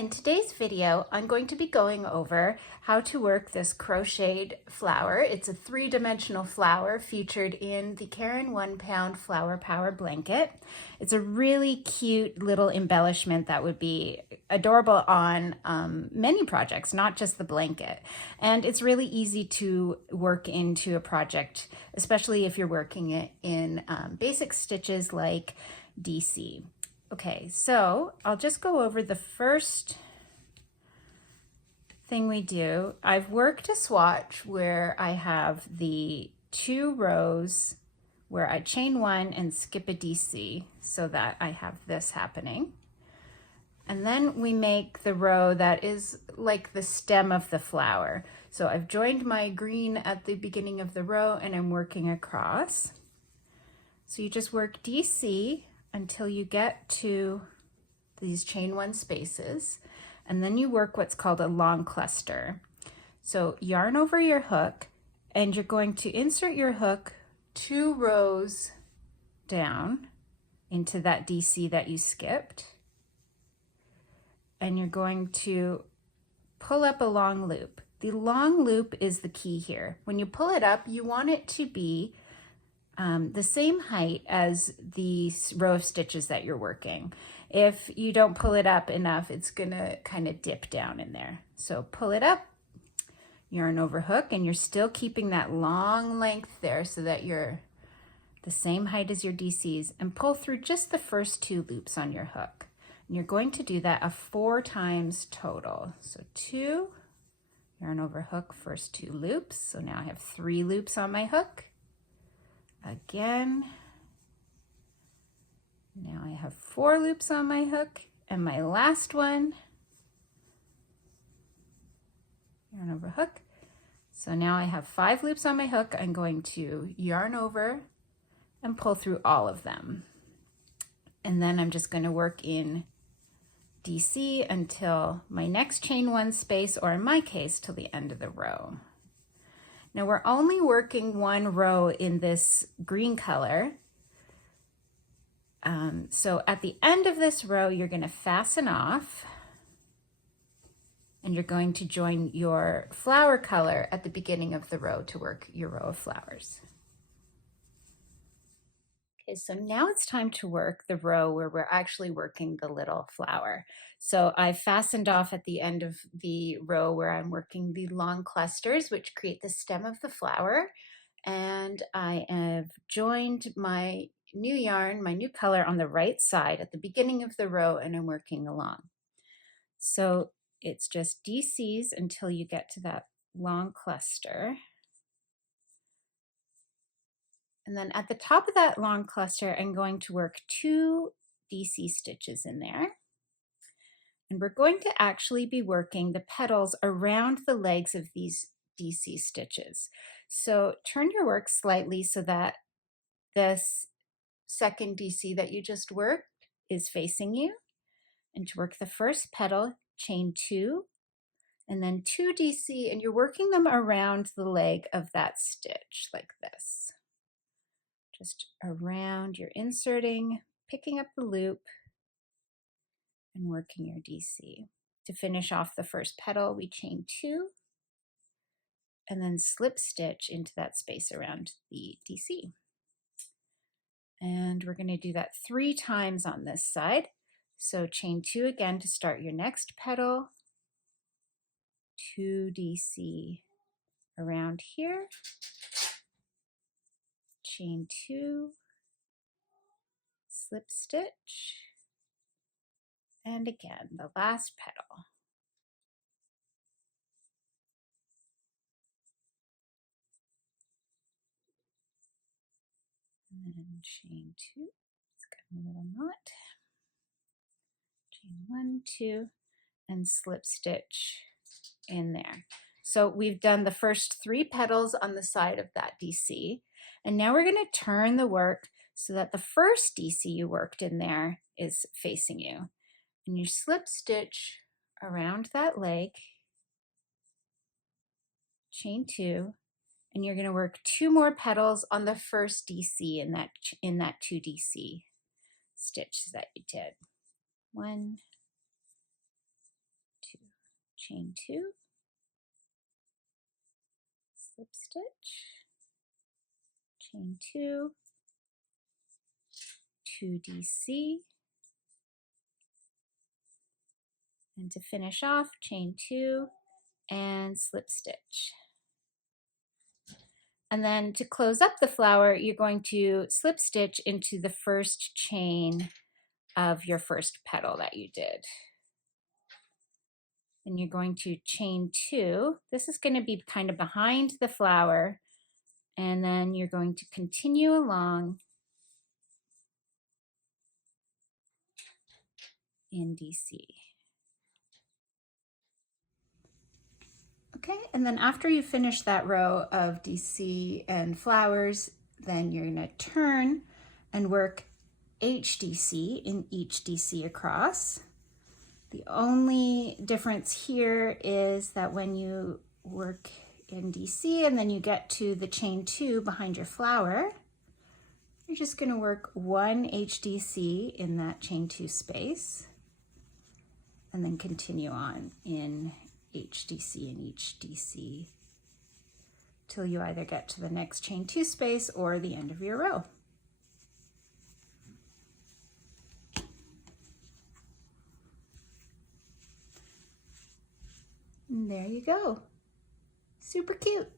In today's video, I'm going to be going over how to work this crocheted flower. It's a three-dimensional flower featured in the Caron 1-pound Flower Power blanket. It's a really cute little embellishment that would be adorable on many projects, not just the blanket. And it's really easy to work into a project, especially if you're working it in basic stitches like DC. Okay, so I'll just go over the first thing we do. I've worked a swatch where I have the 2 rows where I chain 1 and skip a DC so that I have this happening. And then we make the row that is like the stem of the flower. So I've joined my green at the beginning of the row and I'm working across. So you just work DC until you get to these chain 1 spaces, and then you work what's called a long cluster. So yarn over your hook, and you're going to insert your hook 2 rows down into that DC that you skipped, and you're going to pull up a long loop. The long loop is the key here. When you pull it up, you want it to be the same height as the row of stitches that you're working. If you don't pull it up enough, it's gonna kind of dip down in there. So pull it up, yarn over hook, and you're still keeping that long length there so that you're the same height as your DCs, and pull through just the first 2 loops on your hook. And you're going to do that 4 times total. So 2, yarn over hook, first 2 loops. So now I have 3 loops on my hook. Again, now I have 4 loops on my hook, and my last one, yarn over hook. So now I have 5 loops on my hook. I'm going to yarn over and pull through all of them. And then I'm just going to work in DC until my next chain 1 space, or in my case, till the end of the row. Now we're only working 1 row in this green color. So at the end of this row, you're going to fasten off, and you're going to join your flower color at the beginning of the row to work your row of flowers. Okay, so now it's time to work the row where we're actually working the little flower. So I fastened off at the end of the row where I'm working the long clusters, which create the stem of the flower. And I have joined my new yarn, my new color, on the right side at the beginning of the row, and I'm working along. So it's just DCs until you get to that long cluster. And then at the top of that long cluster, I'm going to work 2 DC stitches in there. And we're going to actually be working the petals around the legs of these DC stitches. So turn your work slightly so that this second DC that you just worked is facing you. And to work the first petal, chain 2, and then 2 DC, and you're working them around the leg of that stitch like this. Just around, you're inserting, picking up the loop, and working your DC. To finish off the first petal, we chain 2, and then slip stitch into that space around the DC. And we're going to do that 3 times on this side. So chain 2 again to start your next petal, 2 DC around here, chain 2, slip stitch, and again the last petal. And then chain 2, it's got a little knot, chain 1, 2, and slip stitch in there. So we've done the first 3 petals on the side of that DC, and now we're going to turn the work so that the first DC you worked in there is facing you. And you slip stitch around that leg, chain 2, and you're going to work 2 more petals on the first DC in that 2 DC stitches that you did. 1, chain 2, slip stitch, chain 2, 2 DC, and to finish off, chain 2 and slip stitch. And then to close up the flower, you're going to slip stitch into the first chain of your first petal that you did. And you're going to chain 2. This is going to be kind of behind the flower, and then you're going to continue along in DC. Okay, and then after you finish that row of DC and flowers, then you're going to turn and work HDC in each DC across. The only difference here is that when you work in DC and then you get to the chain 2 behind your flower, you're just going to work 1 HDC in that chain 2 space and then continue on in HDC in each DC till you either get to the next chain 2 space or the end of your row. And there you go. Super cute.